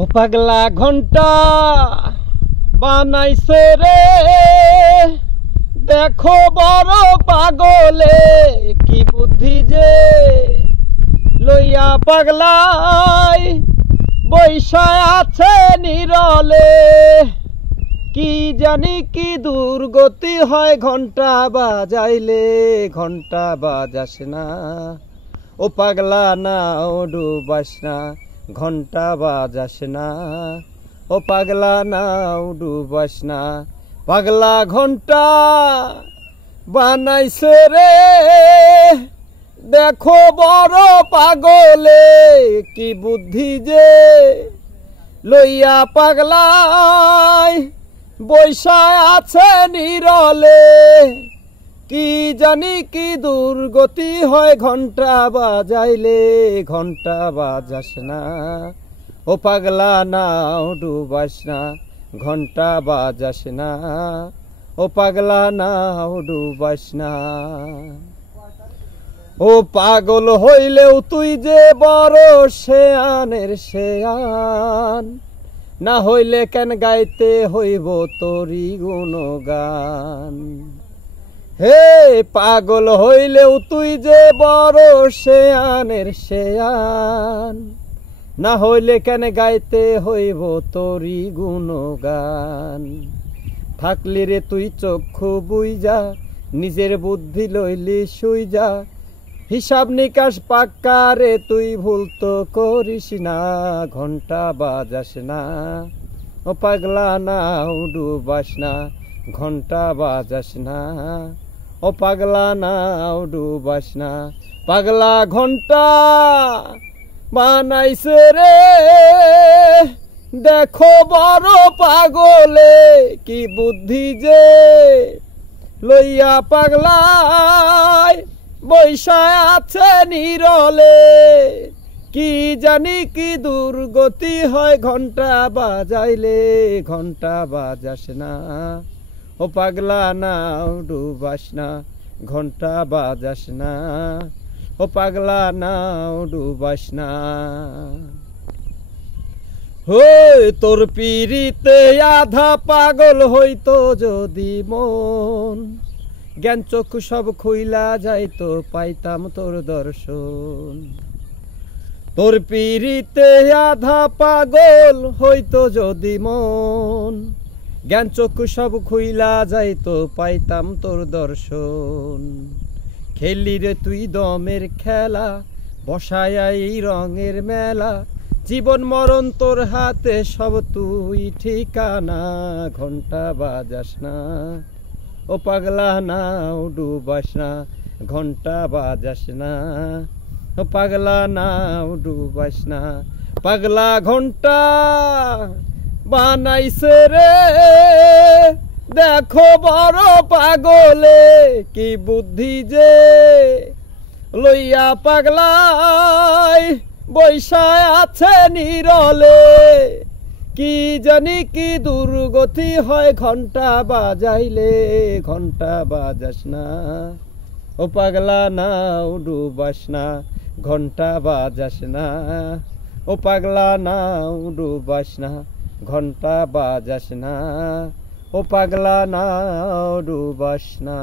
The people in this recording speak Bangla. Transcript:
ও পাগলা ঘন্টা বানাইছে রে, দেখো বড় পাগলে কি বুদ্ধি যে লইয়া পাগলাই বৈশায় আছে নিরলে। কি জানি কি দুর্গতি হয় ঘন্টা বাজাইলে, ঘন্টা বাজাস না ও পাগলা না ও ডুবাস না, ঘন্টা বাজাস না ও পাগলা না ও ডুবাস না। পাগলা ঘন্টা বানাইছে রে, দেখো বড় পাগলে কি বুদ্ধি যে লইয়া পাগলাই বৈশায় আছে নিরলে। কি জানি কি দুর্গতি হয় ঘন্টা বাজাইলে, ঘন্টা বাজাস না ও পাগলা না ও ডুবাস না, ঘন্টা বাজাস না ও পাগলা না ও ডুবাস না। ও পাগল হইলেও তুই যে বড় শেয়ানের শেয়ান, না হইলে কেন গাইতে হইব তোরি গুণগান। হে পাগল হইলেও তুই যে বড় শেয়ানের শেয়ান, না হইলে কেন গাইতে হইব তোরি গুণগান। থাকলি রে তুই চক্ষু বুইজা, নিজের বুদ্ধি লইলি সুইজা, হিসাব নিকাশ পাক্কা রে তুই ভুল তো করিস না, ঘন্টা বাজাস না ও পাগলা না ও ডুবাস না, ঘন্টা বাজাস না ও পাগলা না ও ডুবাস না। পাগলা ঘন্টা বানাইছে রে, দেখো বড় পাগলে কি বুদ্ধি যে লইয়া পাগলাই বৈশায় আছে নিরলে। কি জানি কি দুর্গতি হয় ঘন্টা বাজাইলে, ঘন্টা বাজাস না ও পাগলা না ও ডুবাস না, ঘন্টা বাজাস না ও পাগলা না ও ডুবাস না। হই তোর পিরিতে আধা পাগল হইতো যদি মন, জ্ঞান চক্ষু সব খুইলা যাইতো পাইতাম তোর দর্শন। তোর পিরিতে আধা পাগল হইতো যদি মন, জ্ঞান চক্ষু সব খুইলা যাইতো পাইতাম তোর দর্শন। খেললি রে তুই দমের খেলা, বসায় এই রঙের মেলা, জীবন মরণ তোর হাতে সব তুই ঠিকানা, ঘন্টা বাজাস না ও পাগলা না ও ডুবাস না, ঘন্টা বাজাস না ও পাগলা না ও ডুবাস না। পাগলা ঘন্টা বানাইছে রে, দেখো বড় পাগলে কি বুদ্ধি যে লইয়া পাগলাই বৈশায় আছে নিরলে। কি জানি কি দুর্গতি হয় ঘন্টা বাজাইলে, ঘন্টা বাজাস না ও পাগলা না ও ডুবাস না, ঘন্টা বাজাস না ও পাগলা না ও ডুবাস না, ঘন্টা বাজাস না ও পাগলা না ও ডুবাস না।